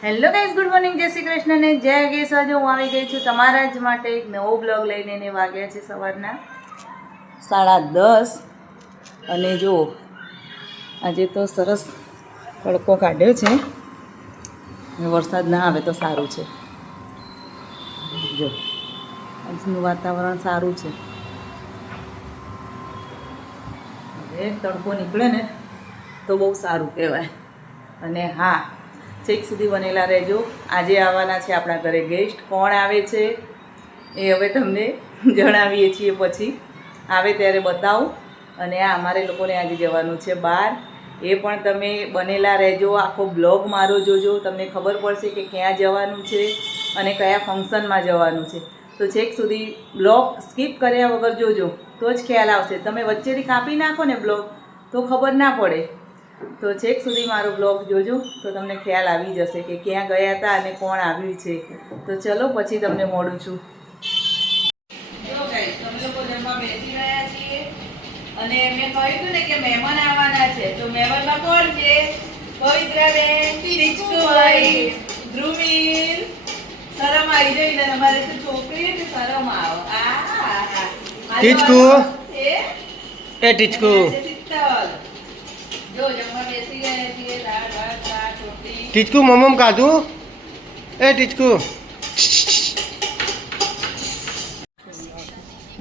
Hello guys, good morning, જય શ્રી કૃષ્ણ ને જય ગેસ. આજે હું આવી ગઈ છું તમારા જ માટે એક નવો બ્લોગ લઈને. એને વાગ્યા છે સવારના 10:30 અને જો આજે તો સરસ તડકો કાઢ્યો છે. વરસાદ ના આવે તો સારું છે. જો આજનું વાતાવરણ સારું છે. હવે તડકો નીકળે ને તો બહુ સારું કહેવાય. અને હા, છેક સુધી બનેલા રહેજો. આજે આવવાના છે આપણા ઘરે ગેસ્ટ. કોણ આવે છે એ હવે તમને જણાવીએ છીએ, પછી આવે ત્યારે બતાવું. અને આ અમારે લોકોને આજે જવાનું છે બહાર, એ પણ તમે બનેલા રહેજો. આખો બ્લોગ મારો જોજો, તમને ખબર પડશે કે ક્યાં જવાનું છે અને કયા ફંક્શનમાં જવાનું છે. તો છેક સુધી બ્લોગ સ્કીપ કર્યા વગર જોજો, તો જ ખ્યાલ આવશે. તમે વચ્ચેથી કાપી નાખો ને બ્લોગ તો ખબર ના પડે. તો છેક સુધી મારો બ્લોગ જોજો તો તમને ખ્યાલ આવી જશે કે ક્યાં ગયા હતા અને કોણ આવ્યું છે. તો ચલો પછી તમને મળું છું. જો ગાઈસ, તમે લોકો જમવા બેસી રહ્યા છીએ અને મેં કહ્યું હતું ને કે મહેમાન આવવાના છે. તો મહેમાનમાં કોણ છે? પવિત્રાબેન, ટીચકુભાઈ, ધ્રુવીલ. શરમ આવી જઈ ને તમારે તો છોકરી ને શરમ આવો. ટીચકુ એ ટીચકુ જો જમવા બેસી ગયા છીએ. દાળ ભાત શાક રોટલી. ટીચકુ મમ્મ કાઢું એ ટીચકુ.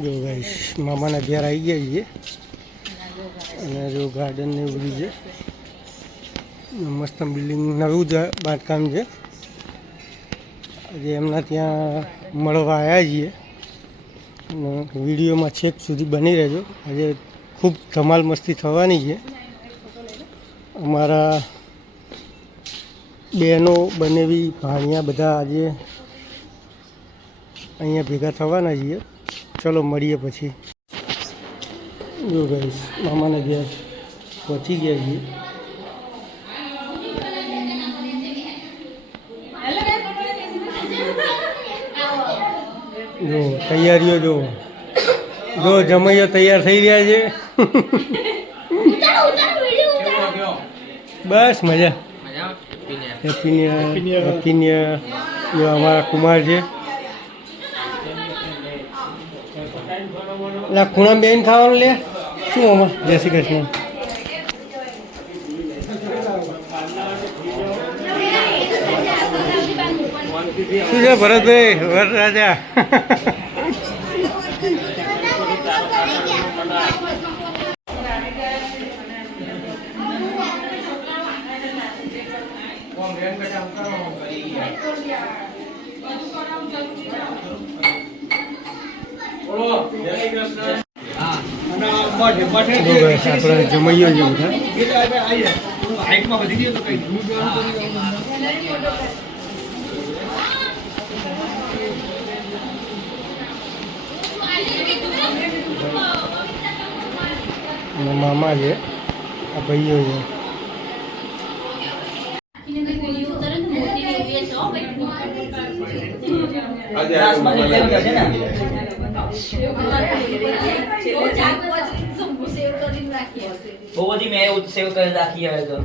જો ગાઈસ, મામાના ઘેર આવી ગયા છીએ અને જો ગાર્ડન ને બધું છે. મસ્ત બિલ્ડિંગ નવું જ બાંધકામ છે. આજે એમના ત્યાં મળવા આવ્યા છીએ અને વિડીયોમાં છેક સુધી બની રહેજો. આજે ખૂબ ધમાલ મસ્તી થવાની છે. અમારા બહેનો બનેવી ભાણિયા બધા આજે અહીંયા ભેગા થવાના છીએ. ચલો મળીએ પછી. જો ગાઈસ, મામાના ઘેર પહોંચી ગયા છીએ. જો તૈયારીઓ જો જો જમૈયો તૈયાર થઈ રહ્યા છે. બસ મજા. હેપી ન્યુ જો અમારા કુમાર છે. એટલે ખૂણા બેન ખાવાનું લે શું અમાર. જય શ્રી કૃષ્ણ. શું છે ભરતભાઈ વરરાજા? આપણે જમૈયો જેવું થાય. મામા છે, આ ભાઈઓ છે. બહુ બધી મેં સેવ કરી રાખી હવે તો.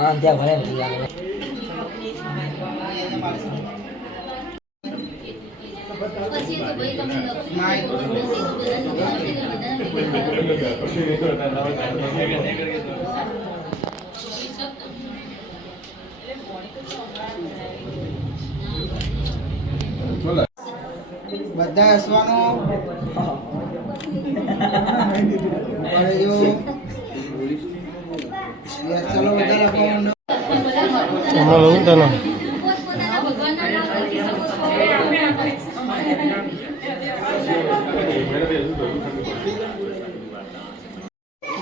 હા ત્યાં ભલે બધી આવે બધા હસવાનું ચલો બધા રાખવાનું અમારે લઉં તને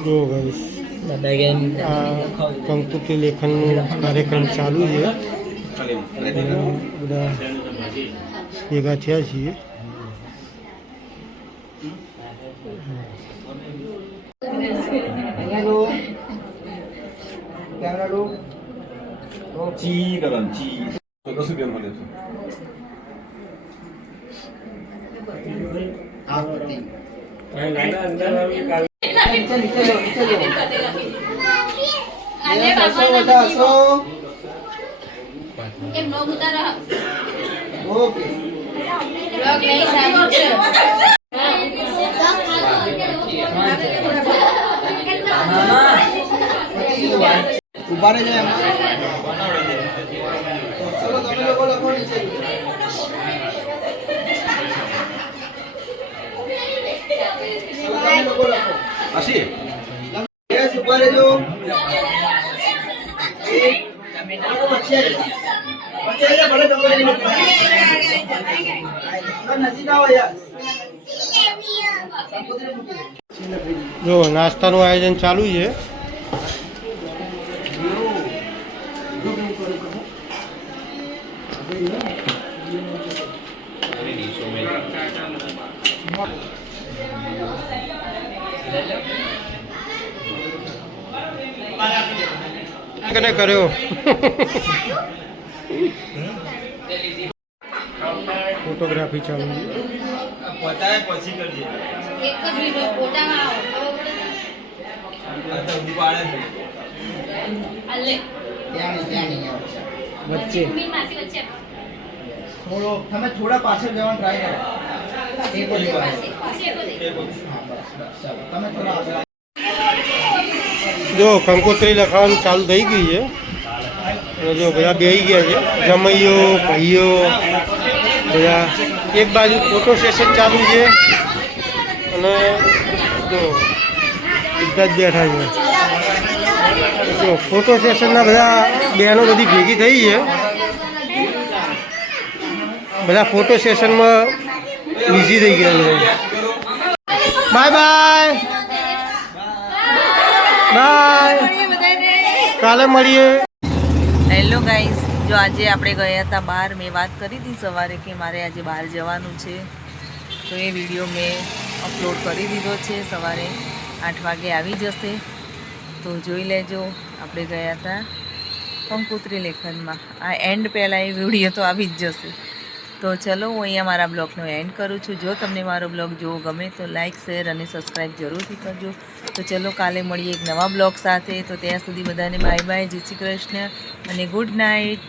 જો ગાઈસ આ કંકુતિ લેખનનો કાર્યક્રમ ચાલુ છે બધા ભેગા થયા છીએ અહીંયા જો કેમેરા લો જી કરવાનું જી તો કશું કેમ મળે છે આ પતિ નીચે લો હસો બધા હસો ઓકે ઉભા રહી જાય ચલો તમે લોકો લખો નીચે ચલો તમે લોકો લખો આશી યસ ઉભા રહેજો વચ્ચે ભલે તમે નજીક આવો યાર જો નાસ્તાનું આયોજન ચાલુ છે કને કર્યો ફોટોગ્રાફી ચાલુ છે પતાય પછી કરજે એક જ વિડિયો ફોટામાં આ તો ઉપાડે છે અલે ત્યાં નહીં આવો વચ્ચે મીન માસી વચ્ચે થોડો તમે થોડા પાછળ જવાનું ટ્રાય કરો એક જ વાર પાછી એક દે બસ ચાલો તમે થોડા આગળ જો કંકોત્રી લખાવાનું ચાલુ થઈ ગઈ છે અને જો બધા બેસી ગયા છે જમૈયો ભાઈઓ બધા એક બાજુ ફોટો સેશન ચાલુ છે અને જો બધા જ બેઠા છે જો ફોટો સેશનના બધા બહેનો બધી ભેગી થઈ છે બધા ફોટો સેશનમાં બિઝી થઈ ગયા છે બાય બાય બાય કાલે મળીએ હેલો ગાઈસ, જો આજે આપણે ગયા હતા બહાર. મેં વાત કરી હતી સવારે કે મારે આજે બહાર જવાનું છે, તો એ વિડીયો મેં અપલોડ કરી દીધો છે. સવારે 8 વાગે આવી જશે, તો જોઈ લેજો. આપણે ગયા હતા કંકોત્રી લેખનમાં. આ એન્ડ પહેલાં એ વિડીયો તો આવી જ જશે. તો ચલો, હું અહીંયા મારા બ્લોગનો એન્ડ કરું છું. જો તમને મારો બ્લોગ જોવો ગમે તો લાઇક, શેર અને સબસ્ક્રાઈબ જરૂરથી કરજો. તો ચલો, કાલે મળીએ એક નવા બ્લોગ સાથે. તો ત્યાં સુધી બધાને બાય બાય, જય શ્રી કૃષ્ણ અને ગુડ નાઇટ.